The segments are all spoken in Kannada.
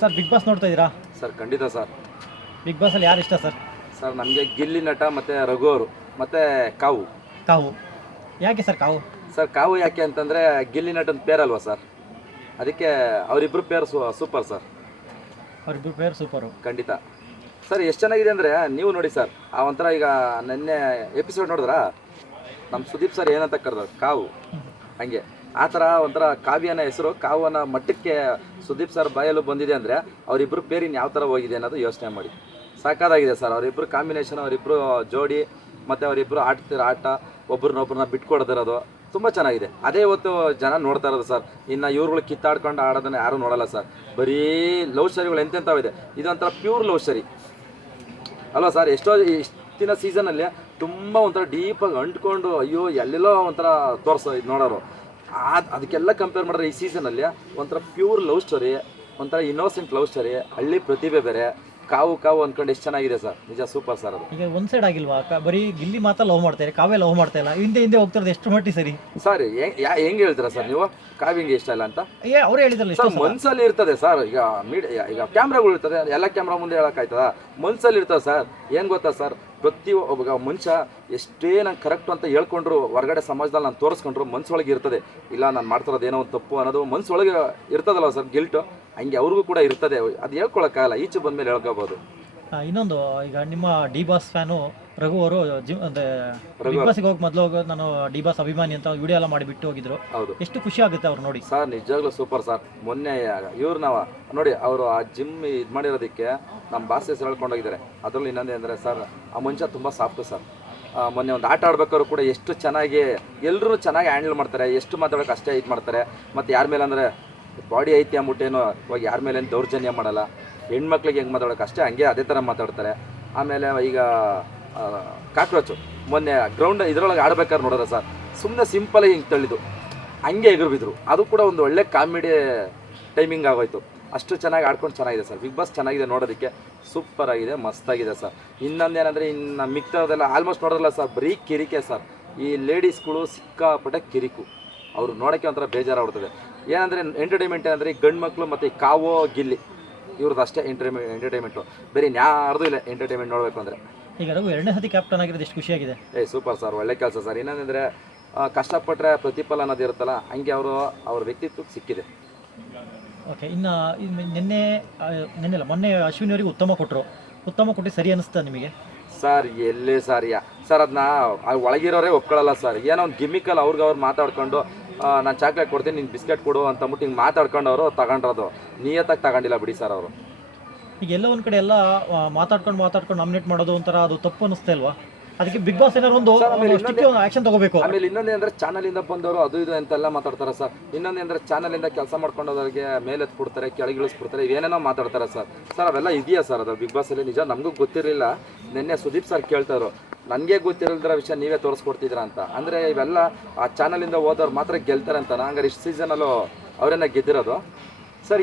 ಸರ್ ಬಿಗ್ ಬಾಸ್ ನೋಡ್ತಾ ಇದ್ದೀರಾ? ಸರ್ ಖಂಡಿತ ಸರ್. ಬಿಗ್ ಬಾಸಲ್ಲಿ ಯಾರು ಇಷ್ಟ ಸರ್? ಸರ್ ನನಗೆ ಗಿಲ್ಲಿ ನಟ ಮತ್ತು ರಘು ಅವರು ಮತ್ತು ಕಾವು. ಕಾವು. ಯಾಕೆ ಸರ್ ಕಾವು? ಸರ್ ಕಾವು ಯಾಕೆ ಅಂತಂದರೆ ಗಿಲ್ಲಿ ನಟನ ಪೇರಲ್ವಾ ಸರ್, ಅದಕ್ಕೆ ಅವರಿಬ್ಬರು ಪೇರ್ ಸೂಪರ್ ಸರ್. ಅವ್ರಿಬ್ರು ಪೇರ್ ಸೂಪರು. ಖಂಡಿತ ಸರ್. ಎಷ್ಟು ಚೆನ್ನಾಗಿದೆ ಅಂದರೆ ನೀವು ನೋಡಿ ಸರ್, ಆ ಒಂಥರ ಈಗ ನೆನ್ನೆ ಎಪಿಸೋಡ್ ನೋಡಿದ್ರಾ, ನಮ್ಮ ಸುದೀಪ್ ಸರ್ ಏನಂತ ಕರೆದ್ರು ಕಾವು, ಹಂಗೆ ಆ ಥರ ಒಂಥರ ಕಾವ್ಯನ ಹೆಸರು ಕಾವನ ಮಟ್ಟಕ್ಕೆ ಸುದೀಪ್ ಸರ್ ಬಾಯಲ್ಲೂ ಬಂದಿದೆ ಅಂದರೆ ಅವರಿಬ್ಬರು ಪೇರಿನ ಯಾವ ಥರ ಹೋಗಿದೆ ಅನ್ನೋದು ಯೋಚನೆ ಮಾಡಿ. ಸಾಕಾಗಿದೆ ಸರ್ ಅವರಿಬ್ಬರು ಕಾಂಬಿನೇಷನ್, ಅವರಿಬ್ಬರು ಜೋಡಿ ಮತ್ತು ಅವರಿಬ್ಬರು ಆಡ್ತಿರೋ ಆಟ, ಒಬ್ರನ್ನೊಬ್ರನ್ನ ಬಿಟ್ಕೊಡ್ದಿರೋದು ತುಂಬ ಚೆನ್ನಾಗಿದೆ. ಅದೇ ಇವತ್ತು ಜನ ನೋಡ್ತಾ ಇರೋದು ಸರ್. ಇನ್ನು ಇವ್ರುಗಳು ಕಿತ್ತಾಡ್ಕೊಂಡು ಆಡೋದನ್ನು ಯಾರೂ ನೋಡಲ್ಲ ಸರ್. ಬರೀ ಲವ್ ಸ್ಟೋರಿಗಳು ಎಂತೆಂಥವಿದೆ, ಇದೊಂಥರ ಪ್ಯೂರ್ ಲವ್ ಸ್ಟೋರಿ ಅಲ್ವಾ ಸರ್. ಎಷ್ಟೋ ಇಷ್ಟಿನ ಸೀಸನಲ್ಲಿ ತುಂಬ ಒಂಥರ ಡೀಪಾಗಿ ಅಂಟ್ಕೊಂಡು ಅಯ್ಯೋ ಎಲ್ಲೆಲ್ಲೋ ಒಂಥರ ತೋರಿಸೋ ಇದು ನೋಡೋರು. ಅದಕ್ಕೆಲ್ಲ ಕಂಪೇರ್ ಮಾಡಿದ್ರೆ ಈ ಸೀಸನಲ್ಲಿ ಒಂಥರ ಪ್ಯೂರ್ ಲವ್ ಸ್ಟೋರಿ, ಒಂಥರ ಇನ್ನೋಸೆಂಟ್ ಲವ್ ಸ್ಟೋರಿ, ಹಳ್ಳಿ ಪ್ರತಿಭೆ ಬೇರೆ, ಕಾವು ಕಾವು ಅಂದ್ಕೊಂಡು ಎಷ್ಟು ಚೆನ್ನಾಗಿದೆ ಸರ್. ನಿಜ ಸೂಪರ್ ಸರ್ ಅದು. ಈಗ ಒಂದು ಸೈಡ್ ಆಗಿಲ್ವಾ? ಬರೀ ಗಿಲ್ಲಿ ಮಾತ್ರ ಲವ್ ಮಾಡ್ತಾರೆ, ಕಾವೇ ಲವ್ ಮಾಡ್ತಾ ಇಲ್ಲ. ಹಿಂದೆ ಹೋಗ್ತಿರೋದು ಎಷ್ಟು ಮಟ್ಟಿ ಸರಿ ಸರ್? ಹೆಂಗೆ ಹೇಳ್ತೀರಾ ಸರ್ ನೀವು ಕಾವಿಂಗೆ ಇಷ್ಟ ಇಲ್ಲ ಅಂತ? ಅವರೇ ಹೇಳಿದ್ರಲ್ಲ ಸರ್ ಮನ್ಸಲ್ಲಿ ಇರ್ತದೆ ಸರ್. ಈಗ ಕ್ಯಾಮ್ರಾಗಳು ಇರ್ತದೆ, ಎಲ್ಲ ಕ್ಯಾಮ್ರಾ ಮುಂದೆ ಹೇಳೋಕ್ಕಾಯ್ತದ? ಮನ್ಸಲ್ಲಿ ಇರ್ತದೆ ಸರ್. ಏನು ಗೊತ್ತಾ ಸರ್, ಪ್ರತಿ ಒಬ್ಬ ಮನುಷ್ಯ ಎಷ್ಟೇ ನಾನು ಕರೆಕ್ಟು ಅಂತ ಹೇಳ್ಕೊಂಡ್ರು, ಹೊರಗಡೆ ಸಮಾಜದಲ್ಲಿ ನಾನು ತೋರಿಸ್ಕೊಂಡ್ರು ಮನ್ಸೊಳಗೆ ಇರ್ತದೆ, ಇಲ್ಲ ನಾನು ಮಾಡ್ತಿರೋದು ಏನೋ ಒಂದು ತಪ್ಪು ಅನ್ನೋದು ಮನ್ಸೊಳಗೆ ಇರ್ತದಲ್ಲ ಸರ್, ಗಿಲ್ಟು. ಹಂಗೆ ಅವ್ರಿಗೂ ಕೂಡ ಇರ್ತದೆ, ಅದು ಹೇಳ್ಕೊಳಕ್ಕಾಗಲ್ಲ, ಈಚೆ ಬಂದಮೇಲೆ ಹೇಳ್ಕೋಬೋದು. ಇನ್ನೊಂದು, ಈಗ ನಿಮ್ಮ ಡಿ ಬಾಸ್ ಫ್ಯಾನು ರಘು ಅವರು ಬಿಗ್ ಬಾಸ್ಗೆ ಹೋಗಿ ಮೊದಲು ನಾನು ಡಿ ಬಾಸ್ ಅಭಿಮಾನಿ ಅಂತ ವಿಡಿಯೋ ಎಲ್ಲ ಮಾಡಿಬಿಟ್ಟು ಹೋಗಿದ್ರು. ಹೌದು, ಎಷ್ಟು ಖುಷಿ ಆಗುತ್ತೆ ಅವ್ರು ನೋಡಿ ಸರ್. ನಿಜವಾಗ್ಲೂ ಸೂಪರ್ ಸರ್. ಮೊನ್ನೆ ಇವ್ರು ನಾವು ನೋಡಿ, ಅವರು ಆ ಜಿಮ್ ಇದು ಮಾಡಿರೋದಕ್ಕೆ ನಮ್ಮ ಬಾಸ್ ಹೆಸರು ಹೇಳ್ಕೊಂಡೋಗಿದ್ದಾರೆ. ಅದರಲ್ಲಿ ಇನ್ನೊಂದೇ ಅಂದರೆ ಸರ್, ಆ ಮನುಷ್ಯ ತುಂಬ ಸಾಫ್ಟು ಸರ್. ಮೊನ್ನೆ ಒಂದು ಆಟ ಆಡ್ಬೇಕಾದ್ರು ಕೂಡ ಎಷ್ಟು ಚೆನ್ನಾಗಿ ಎಲ್ಲರೂ ಚೆನ್ನಾಗಿ ಹ್ಯಾಂಡಲ್ ಮಾಡ್ತಾರೆ, ಎಷ್ಟು ಮಾತಾಡೋಕೆ ಅಷ್ಟೇ ಇದು ಮಾಡ್ತಾರೆ. ಮತ್ತು ಯಾರ ಮೇಲೆ ಅಂದರೆ ಬಾಡಿ ಐತಿ ಅಂದ್ಬಿಟ್ಟೇನೋ ಇವಾಗ ಯಾರ ಮೇಲೆ ದೌರ್ಜನ್ಯ ಮಾಡಲ್ಲ. ಹೆಣ್ಮಕ್ಳಿಗೆ ಹೆಂಗೆ ಮಾತಾಡೋಕೆ ಅಷ್ಟೇ ಹಂಗೆ ಅದೇ ಥರ ಮಾತಾಡ್ತಾರೆ. ಆಮೇಲೆ ಈಗ ಕಾಕ್ರೋಚು ಮೊನ್ನೆ ಗ್ರೌಂಡ್ ಇದರೊಳಗೆ ಆಡ್ಬೇಕಾದ್ರೆ ನೋಡಿದ್ರೆ ಸರ್, ಸುಮ್ಮನೆ ಸಿಂಪಲಾಗಿ ಹಿಂಗೆ ತಳ್ಳಿದ್ದು ಹಂಗೆ ಎಗರು ಬಿದ್ದರು. ಅದು ಕೂಡ ಒಂದು ಒಳ್ಳೆ ಕಾಮಿಡಿ ಟೈಮಿಂಗ್ ಆಗೋಯ್ತು. ಅಷ್ಟು ಚೆನ್ನಾಗಿ ಆಡ್ಕೊಂಡು ಚೆನ್ನಾಗಿದೆ ಸರ್. ಬಿಗ್ ಬಾಸ್ ಚೆನ್ನಾಗಿದೆ ನೋಡೋದಕ್ಕೆ, ಸೂಪರ್ ಆಗಿದೆ, ಮಸ್ತಾಗಿದೆ ಸರ್. ಇನ್ನೊಂದೇನೆಂದರೆ ಇನ್ನು ಮಿಕ್ತದೆಲ್ಲ ಆಲ್ಮೋಸ್ಟ್ ನೋಡೋದಿಲ್ಲ ಸರ್, ಬರೀ ಕಿರಿಕೆ ಸರ್. ಈ ಲೇಡೀಸ್ಗಳು ಸಿಕ್ಕಾಪಟ್ಟೆ ಕಿರಿಕು, ಅವರು ನೋಡೋಕ್ಕೆ ಒಂಥರ ಬೇಜಾರಾಗ್ಬಿಡ್ತದೆ. ಏನಂದರೆ ಎಂಟರ್ಟೈನ್ಮೆಂಟ್ ಏನಂದರೆ ಈ ಗಂಡು ಮಕ್ಕಳು ಮತ್ತು ಈ ಕಾವೋ ಗಿಲ್ಲಿ ಇವ್ರದ್ದು ಅಷ್ಟೇ ಎಂಟರ್ಟೈನ್ಮೆಂಟು, ಬೇರೆ ಯಾರ್ದು ಇಲ್ಲ ಎಂಟರ್ಟೈನ್ಮೆಂಟ್ ನೋಡಬೇಕು ಅಂದರೆ. ಈಗ ರಘು 2ನೇ ಸತಿ ಕ್ಯಾಪ್ಟನ್ ಆಗಿರೋದು ಎಷ್ಟು ಖುಷಿಯಾಗಿದೆ. ಸೂಪರ್ ಸರ್, ಒಳ್ಳೆ ಕೆಲಸ ಸರ್. ಇನ್ನೊಂದರೆ ಕಷ್ಟಪಟ್ಟರೆ ಪ್ರತಿಫಲ ಅನ್ನೋದು ಇರುತ್ತಲ್ಲ, ಹಂಗೆ ಅವ್ರ ವ್ಯಕ್ತಿತ್ವಕ್ಕೆ ಸಿಕ್ಕಿದೆ. ಓಕೆ, ಇನ್ನು ನಿನ್ನೆಲ್ಲ ಮೊನ್ನೆ ಅಶ್ವಿನಿ ಅವರಿಗೆ ಉತ್ತಮ ಕೊಟ್ಟು ಸರಿ ಅನಿಸ್ತಾ ನಿಮಗೆ? ಸರ್ ಎಲ್ಲೇ ಸರ್ ಸರ್ ಅದನ್ನ ಒಳಗಿರೋರೇ ಒಪ್ಕೊಳ್ಳಲ್ಲ ಸರ್. ಏನೋ ಒಂದು ಗಿಮಿಕಲ್ ಅವ್ರು ಮಾತಾಡ್ಕೊಂಡು ನಾನು ಚಾಕ್ಲೇಟ್ ಕೊಡ್ತೀನಿ ನೀನು ಬಿಸ್ಕೆಟ್ ಕೊಡು ಅಂತಂದ್ಬಿಟ್ಟು ಹಿಂಗೆ ಮಾತಾಡ್ಕೊಂಡು ಅವರು ತಗೊಂಡ್ರದು. ನಿಯತ್ತಾಗಿ ತಗೊಂಡಿಲ್ಲ ಬಿಡಿ ಸರ್ ಅವರು. ಈಗ ಎಲ್ಲ ಒಂದು ಕಡೆ ಎಲ್ಲ ಮಾತಾಡ್ಕೊಂಡು ನಾಮಿನೇಟ್ ಮಾಡೋದು ಒಂಥರ ಅದು ತಪ್ಪು ಅನಿಸ್ತಾ ಇಲ್ವಾ? ಅದಕ್ಕೆ ಬಿಗ್ ಬಾಸ್ ಏನಾದ್ರು ಒಂದು ಆಕ್ಷನ್ ತಗೋಬೇಕು. ಆಮೇಲೆ ಇನ್ನೊಂದೇ ಅಂದರೆ ಚಾನಲಿಂದ ಬಂದವರು ಅದು ಇದು ಅಂತೆಲ್ಲ ಮಾತಾಡ್ತಾರೆ ಸರ್. ಇನ್ನೊಂದೇ ಅಂದರೆ ಚಾನಲಿಂದ ಕೆಲಸ ಮಾಡ್ಕೊಂಡೋದವ್ರಿಗೆ ಮೇಲೆತ್ಬಿಡ್ತಾರೆ, ಕೆಳಗಿಳಿಸ್ಬಿಡ್ತಾರೆ, ಇವೇನೇನೋ ಮಾತಾಡ್ತಾರೆ ಸರ್. ಸರ್ ಅವೆಲ್ಲ ಇದೆಯಾ ಸರ್ ಅದು ಬಿಗ್ ಬಾಸಲ್ಲಿ? ನಿಜ ನಮಗೂ ಗೊತ್ತಿರಲಿಲ್ಲ. ನಿನ್ನೆ ಸುದೀಪ್ ಸರ್ ಕೇಳ್ತಾರೋ, ನನಗೆ ಗೊತ್ತಿರಲ್ದಿರೋ ವಿಷಯ ನೀವೇ ತೋರಿಸ್ಕೊಡ್ತಿದ್ದೀರಾ ಅಂತ. ಅಂದರೆ ಇವೆಲ್ಲ ಆ ಚಾನಲಿಂದ ಹೋದವ್ರು ಮಾತ್ರ ಗೆಲ್ತಾರೆ ಅಂತಾನೆ? ಹಂಗಾರೆ ಇಷ್ಟು ಸೀಸನಲ್ಲೂ ಅವರೇನ ಗೆದ್ದಿರೋದು ಸರ್?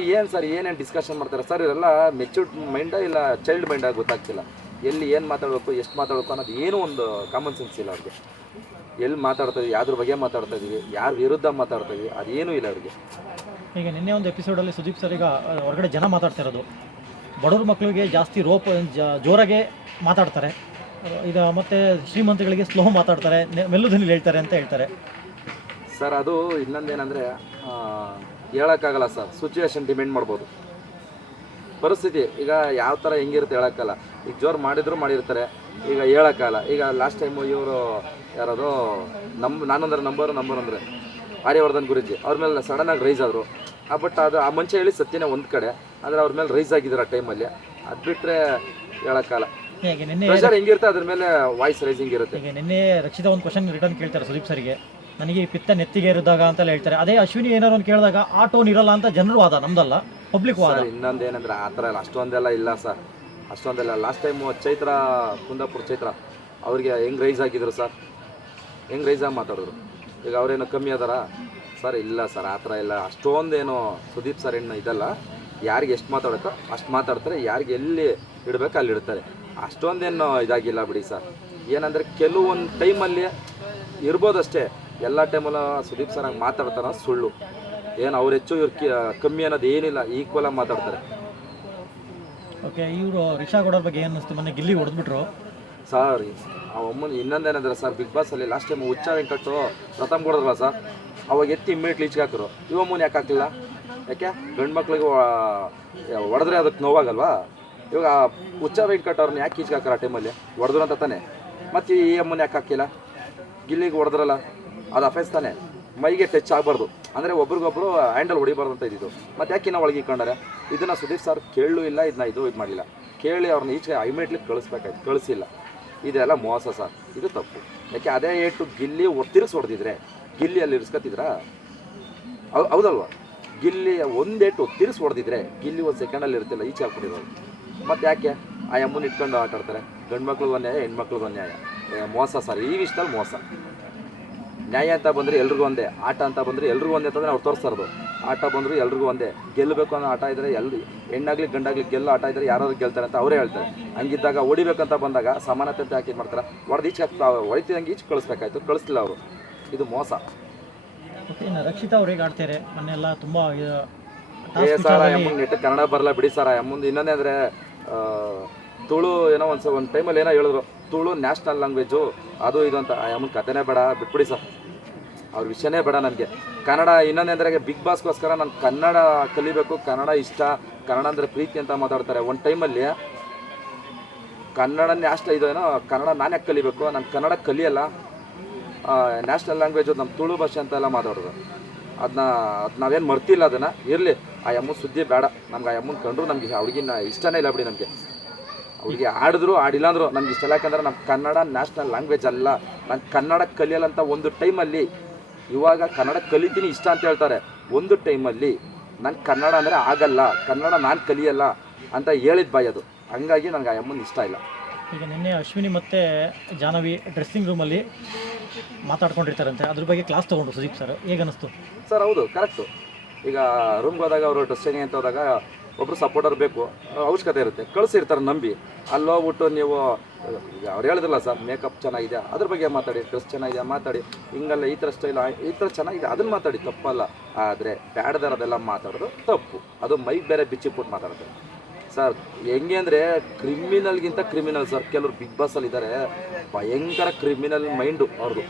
ಏನೇನು ಡಿಸ್ಕಷನ್ ಮಾಡ್ತಾರೆ ಸರ್? ಇವರೆಲ್ಲ ಮೆಚೂರ್ಡ್ ಮೈಂಡಾ ಇಲ್ಲ ಚೈಲ್ಡ್ ಮೈಂಡಾ ಗೊತ್ತಾಗ್ತಿಲ್ಲ. ಎಲ್ಲಿ ಏನು ಮಾತಾಡಬೇಕು, ಎಷ್ಟು ಮಾತಾಡಬೇಕು ಅನ್ನೋದು ಏನೂ ಒಂದು ಕಾಮನ್ ಸೆನ್ಸ್ ಇಲ್ಲ ಅವ್ರಿಗೆ. ಎಲ್ಲಿ ಮಾತಾಡ್ತಾ ಇದೀವಿ, ಯಾವ್ದ್ರ ಬಗ್ಗೆ ಮಾತಾಡ್ತಾ ಇದೀವಿ, ಯಾರ ವಿರುದ್ಧ ಮಾತಾಡ್ತಾ ಇದೀವಿ, ಅದೇನೂ ಇಲ್ಲ ಅವ್ರಿಗೆ. ಈಗ ನಿನ್ನೆ ಒಂದು ಎಪಿಸೋಡಲ್ಲಿ ಸುದೀಪ್ ಸರ್ ಈಗ ಹೊರಗಡೆ ಜನ ಮಾತಾಡ್ತಾ ಇರೋದು, ಬಡವ್ರ ಮಕ್ಕಳಿಗೆ ಜಾಸ್ತಿ ಜೋರಾಗೆ ಮಾತಾಡ್ತಾರೆ, ಈಗ ಮತ್ತು ಶ್ರೀಮಂತಗಳಿಗೆ ಸ್ಲೋ ಮಾತಾಡ್ತಾರೆ, ಮೆಲ್ಲುಧ್ವನಿಲಿ ಹೇಳ್ತಾರೆ ಅಂತ ಹೇಳ್ತಾರೆ ಸರ್. ಅದು ಇನ್ನೊಂದೇನೆಂದರೆ ಹೇಳೋಕ್ಕಾಗಲ್ಲ ಸರ್, ಸಿಚುವೇಶನ್ ಡಿಪೆಂಡ್ ಮಾಡ್ಬೋದು, ಪರಿಸ್ಥಿತಿ ಈಗ ಯಾವ ಥರ ಹೆಂಗಿರುತ್ತೆ ಹೇಳೋಕ್ಕಲ್ಲ. ಈಗ ಜೋರು ಮಾಡಿರ್ತಾರೆ, ಈಗ ಹೇಳೋಕ್ಕಾಗಲ್ಲ. ಈಗ ಲಾಸ್ಟ್ ಟೈಮು ಇವರು ಯಾರಾದರೂ ನಾನಂದ್ರೆ ನಂಬರ್ ಅಂದರೆ ಆರ್ಯವರ್ಧನ್ ಗುರೂಜಿ ಅವ್ರ ಮೇಲೆ ಸಡನ್ನಾಗಿ ರೈಸ್ ಆದರು. ಬಟ್ ಅದು ಆ ಮನುಷ್ಯ ಹೇಳಿ ಸತ್ಯನೇ ಒಂದು ಕಡೆ, ಆದರೆ ಅವ್ರ ಮೇಲೆ ರೈಸ್ ಆಗಿದ್ರು ಆ ಟೈಮಲ್ಲಿ. ಅದು ಬಿಟ್ಟರೆ ಹೇಳೋಕ್ಕಾಗಲ್ಲ. ಪ್ರೆಷರ್ ಹೆಂಗಿರುತ್ತೆ ಅದ್ರ ಮೇಲೆ ವಾಯ್ಸ್ ರೈಸಿಂಗ್ ಇರುತ್ತೆ. ಈಗ ನಿನ್ನೆ ರಕ್ಷಿತಾ ಒಂದು ಕ್ವಶನ್ ರಿಟರ್ನ್ ಕೇಳ್ತಾರೆ ಸುದೀಪ್ ಸರಿಗೆ, ನನಗೆ ಪಿತ್ತ ನೆತ್ತಿಗೆ ಇರಿದಾಗ ಅಂತೆಲ್ಲ ಹೇಳ್ತಾರೆ. ಅದೇ ಅಶ್ವಿನಿ ಏನಾರು ಅಂತ ಕೇಳಿದಾಗ ಆ ಟೋನ್ ಇರಲ್ಲ ಅಂತ ಜನರು ವಾದ, ನಮ್ದಲ್ಲ ಪಬ್ಲಿಕ್ ವಾದ. ಇನ್ನೊಂದೇನಂದ್ರೆ ಆ ಥರ ಅಷ್ಟೊಂದೆಲ್ಲ ಇಲ್ಲ ಸರ್, ಅಷ್ಟೊಂದೆಲ್ಲ. ಲಾಸ್ಟ್ ಟೈಮು ಕುಂದಾಪುರ ಚೈತ್ರ ಅವ್ರಿಗೆ ಹೆಂಗೆ ರೈಸ್ ಆಗಿದ್ರು ಸರ್, ಹೆಂಗೆ ರೈಸ್ ಆಗಿ ಮಾತಾಡಿದ್ರು. ಈಗ ಅವರೇನೋ ಕಮ್ಮಿ ಅದಾರ ಸರ್? ಇಲ್ಲ ಸರ್, ಆ ಥರ ಇಲ್ಲ. ಅಷ್ಟೊಂದೇನು ಸುದೀಪ್ ಸರ್ ಹೆಣ್ಣು ಇದಲ್ಲ, ಯಾರಿಗೆ ಎಷ್ಟು ಮಾತಾಡೋಕ್ಕೋ ಅಷ್ಟು ಮಾತಾಡ್ತಾರೆ, ಯಾರಿಗೆ ಎಲ್ಲಿ ಇಡಬೇಕು ಅಲ್ಲಿ ಇಡ್ತಾರೆ. ಅಷ್ಟೊಂದೇನು ಇದಾಗಿಲ್ಲ ಬಿಡಿ ಸರ್. ಏನಂದರೆ ಕೆಲವೊಂದು ಟೈಮಲ್ಲಿ ಇರ್ಬೋದಷ್ಟೇ, ಎಲ್ಲ ಟೈಮಲ್ಲ ಸುದೀಪ್ ಸರ್ ಹಂಗೆ ಮಾತಾಡ್ತಾರ ಸುಳ್ಳು. ಏನು ಅವ್ರು ಹೆಚ್ಚು ಇವ್ರು ಕಮ್ಮಿ ಅನ್ನೋದು ಏನಿಲ್ಲ, ಈಕ್ವಲಾಗಿ ಮಾತಾಡ್ತಾರೆ. ಓಕೆ, ಇವರು ರಿಷಾ ಗೌಡರ ಬಗ್ಗೆ ಏನು ಅನ್ನಿಸ್ತು? ಮೊನ್ನೆ ಗಿಲ್ಲಿ ಹೊಡೆದ್ಬಿಟ್ರು. ಸರ್ ಆ ಅಮ್ಮನ ಇನ್ನೊಂದೇನಂದ್ರೆ ಸರ್, ಬಿಗ್ ಬಾಸಲ್ಲಿ ಲಾಸ್ಟ್ ಟೈಮ್ ಹುಚ್ಚ ವೆಂಕಟ್ಟು ಪ್ರಥಮ್ ಕೊಡೋದ್ರಲ್ಲ ಸರ್, ಅವಾಗ ಎತ್ತಿ ಇಮ್ಮಿಡಿಯೇಟ್ಲಿ ಈಚೆಗೆ ಹಾಕಿದ್ರು. ಇವಮ್ಮನ ಯಾಕೆ ಹಾಕಿಲ್ಲ? ಯಾಕೆ ಗಂಡು ಮಕ್ಳಿಗೆ ಹೊಡೆದ್ರೆ ಅದಕ್ಕೆ ನೋವಾಗಲ್ವಾ? ಇವಾಗ ಹುಚ್ಚ ವೆಂಕಟ್ ಅವ್ರನ್ನ ಯಾಕೆ ಈಚೆಗೆ ಹಾಕಾರ ಆ ಟೈಮಲ್ಲಿ? ಹೊಡೆದ್ರು ಅಂತ ತಾನೆ. ಮತ್ತು ಈ ಅಮ್ಮನ ಯಾಕೆ ಹಾಕಿಲ್ಲ? ಗಿಲ್ಲಿಗೆ ಹೊಡೆದ್ರಲ್ಲ, ಅದು ಅಫೆನ್ಸ್ ತಾನೆ, ಮೈಗೆ ಟಚ್ ಆಗಬಾರ್ದು, ಅಂದರೆ ಒಬ್ರಿಗೊಬ್ರು ಹ್ಯಾಂಡಲ್ ಹೊಡಿಬಾರ್ದು ಅಂತ ಇದ್ದಿದ್ದು. ಮತ್ತು ಯಾಕೆ ನಾವು ಒಳಗೆ ಇಟ್ಕೊಂಡಾರೆ? ಇದನ್ನು ಸುದೀಪ್ ಸರ್ ಕೇಳೂ ಇಲ್ಲ, ಇದನ್ನ ಇದು ಮಾಡಿಲ್ಲ. ಕೇಳಿ ಅವ್ರನ್ನ ಈಚೆಗೆ ಇಮಿಡಿಯೇಟ್ಲಿ ಕಳಿಸ್ಬೇಕಾಯ್ತು, ಕಳಿಸಿಲ್ಲ. ಇದೆಲ್ಲ ಮೋಸ ಸರ್, ಇದು ತಪ್ಪು. ಯಾಕೆ ಅದೇ ಏಟು ಗಿಲ್ಲಿ ತಿರ್ಗಿಸಿ ಹೊಡೆದಿದ್ರೆ ಗಿಲ್ಲಿ ಅಲ್ಲಿ ಇರಿಸ್ಕೊತಿದ್ರಾ? ಹೌದಲ್ವಾ? ಗಿಲ್ಲಿ ಒಂದೇಟು ತಿರ್ಗಿಸಿ ಹೊಡೆದಿದ್ರೆ ಗಿಲ್ಲಿ ಒಂದು ಸೆಕೆಂಡಲ್ಲಿ ಇರ್ತಿಲ್ಲ, ಈಚೆ ಹಾಕ್ಬಿಟ್ಟಿರೋದು. ಮತ್ತು ಯಾಕೆ ಆ ಅಮ್ಮನ ಇಟ್ಕೊಂಡು ಆಟ ಆಡ್ತಾರೆ? ಗಂಡು ಮಕ್ಳಿಗೆ ಒಂದು ನ್ಯಾಯ, ಹೆಣ್ಮಕ್ಳಿಗೆ ಒಂದು ನ್ಯಾಯ. ಮೋಸ ಸರ್, ಈ ವಿಷಯದಲ್ಲಿ ಮೋಸ. ನ್ಯಾಯ ಅಂತ ಬಂದರೆ ಎಲ್ರಿಗೂ ಒಂದೇ, ಆಟ ಅಂತ ಬಂದರೆ ಎಲ್ರಿಗೂ ಒಂದೇ ಅಂತಂದರೆ ಅವ್ರು ತೋರಿಸ್ತಾ ಇರೋದು. ಆಟ ಬಂದರೂ ಎಲ್ರಿಗೂ ಒಂದೇ, ಗೆಲ್ಲಬೇಕು ಅನ್ನೋ ಆಟ ಇದ್ದರೆ ಹೆಣ್ಣಾಗಲಿ ಗಂಡಾಗಲಿ ಗೆಲ್ಲೋ ಆಟ ಇದ್ದರೆ ಯಾರು ಗೆಲ್ತಾರೆ ಅಂತ ಅವರೇ ಹೇಳ್ತಾರೆ. ಹಂಗಿದ್ದಾಗ ಹೊಡಿಬೇಕಂತ ಬಂದಾಗ ಸಮಾನತೆ ಅಂತ ಯಾಕೆ ಮಾಡ್ತಾರೆ? ಹೊಡೆದು ಈಚೆ ಹೊಡಿತಿದಂಗೆ ಈಚೆ ಕಳಿಸ್ಬೇಕಾಯ್ತು, ಕಳಿಸ್ತಿಲ್ಲ ಅವರು. ಇದು ಮೋಸ. ಇನ್ನು ರಕ್ಷಿತಾ ಅವ್ರು ಹೇಗೆ ಆಡ್ತಾರೆ? ಮೊನ್ನೆಲ್ಲ ತುಂಬ ಸರ್ ಆ ಅಮ್ಮನ ನೆಟ್ಟು ಕನ್ನಡ ಬರಲ್ಲ ಬಿಡಿ ಸರ್. ಆ ಅಮ್ಮಂದು ಇನ್ನೊಂದೇ ಅಂದರೆ ತುಳು ಏನೋ ಒಂದು ಟೈಮಲ್ಲಿ ಏನೋ ಹೇಳಿದ್ರು, ತುಳು ನ್ಯಾಷನಲ್ ಲ್ಯಾಂಗ್ವೇಜು ಅದು ಇದು ಅಂತ. ಆ ಅಮ್ಮನ ಕಥೆನೇ ಬೇಡ, ಬಿಟ್ಬಿಡಿ ಸರ್, ಅವ್ರ ವಿಷಯನೇ ಬೇಡ ನನಗೆ. ಕನ್ನಡ ಇನ್ನೊಂದೇ ಅಂದರೆ ಬಿಗ್ ಬಾಸ್ಗೋಸ್ಕರ ನಾನು ಕನ್ನಡ ಕಲಿಬೇಕು, ಕನ್ನಡ ಇಷ್ಟ, ಕನ್ನಡ ಅಂದರೆ ಪ್ರೀತಿ ಅಂತ ಮಾತಾಡ್ತಾರೆ. ಒಂದು ಟೈಮಲ್ಲಿ ಕನ್ನಡ ನ್ಯಾಷನಲ್ ಇದು ಏನೋ ಕನ್ನಡ ನಾನು ಯಾಕೆ ಕಲಿಬೇಕು, ನಾನು ಕನ್ನಡ ಕಲಿಯಲ್ಲ, ನ್ಯಾಷನಲ್ ಲ್ಯಾಂಗ್ವೇಜು ನಮ್ಮ ತುಳು ಭಾಷೆ ಅಂತೆಲ್ಲ ಮಾತಾಡೋದು. ಅದನ್ನ ನಾವೇನು ಮರ್ತಿಲ್ಲ, ಅದನ್ನು ಇರಲಿ. ಆ ಅಮ್ಮನ ಸುದ್ದಿ ಬೇಡ ನಮ್ಗೆ. ಆ ಅಮ್ಮನ ಕಂಡ್ರು ನಮಗೆ ಹುಡುಗಿನ ಇಷ್ಟನೇ ಇಲ್ಲ ಬಿಡಿ ನಮಗೆ. ಅವ್ರಿಗೆ ಆಡಿದ್ರು ಆಡಿಲ್ಲ ಅಂದರು ನಮ್ಗೆ ಇಷ್ಟ ಇಲ್ಲ. ಯಾಕಂದ್ರೆ ನಮ್ಮ ಕನ್ನಡ ನ್ಯಾಷನಲ್ ಲ್ಯಾಂಗ್ವೇಜ್ ಅಲ್ಲ, ನಾನು ಕನ್ನಡ ಕಲಿಯಲ್ಲ ಅಂತ ಒಂದು ಟೈಮಲ್ಲಿ. ಇವಾಗ ಕನ್ನಡ ಕಲಿತೀನಿ ಇಷ್ಟ ಅಂತ ಹೇಳ್ತಾರೆ, ಒಂದು ಟೈಮಲ್ಲಿ ನಾನು ಕನ್ನಡ ಅಂದರೆ ಆಗಲ್ಲ, ಕನ್ನಡ ನಾನು ಕಲಿಯಲ್ಲ ಅಂತ ಹೇಳಿದ ಬಾಯ್ ಅದು. ಹಂಗಾಗಿ ನನಗೆ ಆ ಅಮ್ಮನ ಇಷ್ಟ ಇಲ್ಲ. ಈಗ ನಿನ್ನೆ ಅಶ್ವಿನಿ ಮತ್ತು ಜಾಹ್ನವಿ ಡ್ರೆಸ್ಸಿಂಗ್ ರೂಮಲ್ಲಿ ಮಾತಾಡ್ಕೊಂಡಿರ್ತಾರಂತೆ, ಅದ್ರ ಬಗ್ಗೆ ಕ್ಲಾಸ್ ತೊಗೊಂಡು ಸುದೀಪ್ ಸರ್, ಹೇಗೆ ಅನ್ನಿಸ್ತು? ಸರ್ ಹೌದು, ಕರೆಕ್ಟು. ಈಗ ರೂಮ್ಗೆ ಹೋದಾಗ ಅವರು ಡ್ರೆಸ್ಸಿಂಗ್ ಅಂತ ಹೋದಾಗ ಒಬ್ಬರು ಸಪೋರ್ಟರ್ ಬೇಕು, ಅವಶ್ಯಕತೆ ಇರುತ್ತೆ, ಕಳಿಸಿರ್ತಾರೆ ನಂಬಿ. ಅಲ್ಲಿ ಹೋಗ್ಬಿಟ್ಟು ನೀವು ಅವ್ರು ಹೇಳಿದ್ರಲ್ಲ ಸರ್, ಮೇಕಪ್ ಚೆನ್ನಾಗಿದೆ ಅದ್ರ ಬಗ್ಗೆ ಮಾತಾಡಿ, ಡ್ರೆಸ್ ಚೆನ್ನಾಗಿದೆ ಮಾತಾಡಿ, ಹಿಂಗಲ್ಲ ಈ ಥರ ಸ್ಟೈಲ್ ಈ ಥರ ಚೆನ್ನಾಗಿದೆ ಅದನ್ನು ಮಾತಾಡಿ, ತಪ್ಪಲ್ಲ. ಆದರೆ ಬ್ಯಾಡ್ದಾರದೆಲ್ಲ ಮಾತಾಡೋದು ತಪ್ಪು. ಅದು ಮೈಗೆ ಬೇರೆ ಬಿಚ್ಚಿಬಿಟ್ಟು ಮಾತಾಡೋದು ಸರ್. ಹೆಂಗೆ ಅಂದರೆ ಕ್ರಿಮಿನಲ್ಗಿಂತ ಕ್ರಿಮಿನಲ್ ಸರ್. ಕೆಲವರು ಬಿಗ್ ಬಾಸಲ್ಲಿ ಇದ್ದಾರೆ, ಭಯಂಕರ ಕ್ರಿಮಿನಲ್ ಮೈಂಡು ಅವ್ರದ್ದು.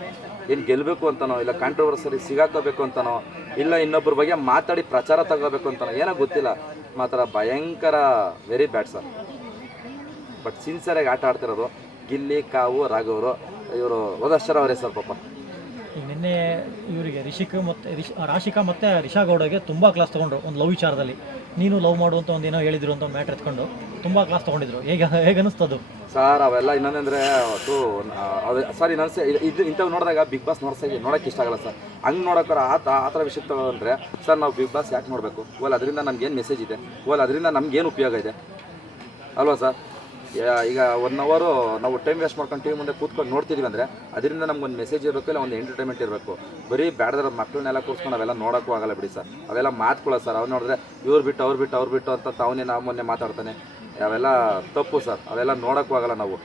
ಏನು ಗೆಲ್ಲಬೇಕು ಅಂತನೋ, ಇಲ್ಲ ಕಾಂಟ್ರವರ್ಸರಿ ಸಿಗಾಕೋಬೇಕು ಅಂತನೋ, ಇಲ್ಲ ಇನ್ನೊಬ್ಬರ ಬಗ್ಗೆ ಮಾತಾಡಿ ಪ್ರಚಾರ ತಗೋಬೇಕು ಅಂತನೋ, ಏನೋ ಗೊತ್ತಿಲ್ಲ, ಮಾತ್ರ ಭಯಂಕರ ವೆರಿ ಬ್ಯಾಡ್ ಸರ್. ಬಟ್ ಸಿನ್ಸಿಯರಾಗಿ ಆಟ ಆಡ್ತಿರೋದು ಗಿಲ್ಲಿ, ಕಾವು, ರಾಘವರು, ಇವರು ಹೋದಷ್ಟರ ಅವರೇ ಸರ್ ಪಾಪ. ಈಗ ನಿನ್ನೆ ಇವರಿಗೆ ರಾಶಿಕಾ ಮತ್ತು ರಿಷಾ ಗೌಡಗೆ ತುಂಬ ಕ್ಲಾಸ್ ತೊಗೊಂಡ್ರು ಒಂದು ಲವ್ ವಿಚಾರದಲ್ಲಿ. ನೀನು ಲವ್ ಮಾಡುವಂಥ ಒಂದು ಏನೋ ಹೇಳಿದ್ರು ಅಂತ ಒಂದು ಮ್ಯಾಟ್ರ್ ಎತ್ಕೊಂಡು ತುಂಬ ಕ್ಲಾಸ್ ತೊಗೊಂಡಿದ್ರು. ಹೇಗೆ ಅನ್ನಿಸ್ತದು ಸರ್? ಅವೆಲ್ಲ ಇನ್ನೊಂದಂದರೆ ಅದು ಸರ್ ಇದು ಇಂಥವು ನೋಡಿದಾಗ ಬಿಗ್ ಬಾಸ್ ನೋಡೋಕ್ಕೆ ಇಷ್ಟ ಆಗಲ್ಲ ಸರ್. ಹಂಗೆ ನೋಡೋಕ್ಕಾರ ಆ ಥರ ವಿಷಯ ತಗೊಂಡ್ರೆ ಸರ್, ನಾವು ಬಿಗ್ ಬಾಸ್ ಯಾಕೆ ನೋಡಬೇಕು? ಓಲ್ ಅದರಿಂದ ನಮಗೇನು ಮೆಸೇಜ್ ಇದೆ, ಓಲ್ ಅದರಿಂದ ನಮಗೇನು ಉಪಯೋಗ ಇದೆ ಅಲ್ವಾ ಸರ್? ಈಗ 1 ಅವರ್ ನಾವು ಟೈಮ್ ವೇಸ್ಟ್ ಮಾಡ್ಕೊಂಡು ಟಿವಿ ಮುಂದೆ ಕೂತ್ಕೊಂಡು ನೋಡ್ತಿದ್ದೀವಿ ಅಂದರೆ ಅದರಿಂದ ನಮ್ಗೊಂದು ಮೆಸೇಜ್ ಇರಬೇಕು, ಇಲ್ಲ ಒಂದು ಎಂಟರ್ಟೈನ್ಮೆಂಟ್ ಇರಬೇಕು. ಬರೀ ಬ್ಯಾಡ್ದಾರ ಮಕ್ಕಳನ್ನೆಲ್ಲ ಕೂರ್ಸ್ಕೊಂಡು ಅವೆಲ್ಲ ನೋಡೋಕ್ಕೂ ಆಗಲ್ಲ ಬಿಡಿ ಸರ್. ಅವೆಲ್ಲ ಮಾತುಕೊಳ್ಳೋ ಸರ್. ಅವ್ರು ನೋಡಿದ್ರೆ ಇವ್ರು ಬಿಟ್ಟು ಅಂತ ಅವನೇ ನಾವು ಮೊನ್ನೆ ಮಾತಾಡ್ತಾನೆ. ಅವೆಲ್ಲ ತಪ್ಪು ಸರ್, ಅವೆಲ್ಲ ನೋಡೋಕ್ಕೂ ಆಗಲ್ಲ ನಾವು.